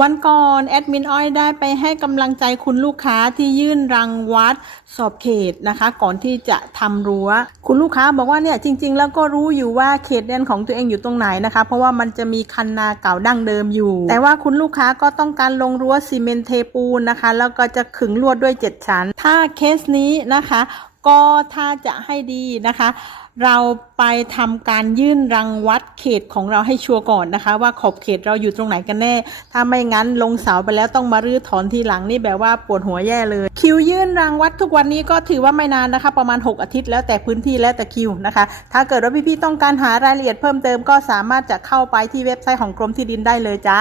วันก่อนแอดมินอ้อยได้ไปให้กำลังใจคุณลูกค้าที่ยื่นรังวัดสอบเขตนะคะก่อนที่จะทำรั้วคุณลูกค้าบอกว่าเนี่ยจริงๆแล้วก็รู้อยู่ว่าเขตแดนของตัวเองอยู่ตรงไหนนะคะเพราะว่ามันจะมีคันนาเก่าดั้งเดิมอยู่แต่ว่าคุณลูกค้าก็ต้องการลงรั้วซีเมนต์เทปูนนะคะแล้วก็จะขึงลวดด้วย7ชั้นถ้าเคสนี้นะคะก็ถ้าจะให้ดีนะคะเราไปทำการยื่นรังวัดเขตของเราให้ชัวร์ก่อนนะคะว่าขอบเขตเราอยู่ตรงไหนกันแน่ถ้าไม่งั้นลงเสาไปแล้วต้องมารื้อถอนทีหลังนี่แบบว่าปวดหัวแย่เลยคิวยื่นรังวัดทุกวันนี้ก็ถือว่าไม่นานนะคะประมาณ6 อาทิตย์แล้วแต่พื้นที่แล้วแต่คิวนะคะถ้าเกิดว่าพี่ๆต้องการหารายละเอียดเพิ่มเติมก็สามารถจะเข้าไปที่เว็บไซต์ของกรมที่ดินได้เลยจ้า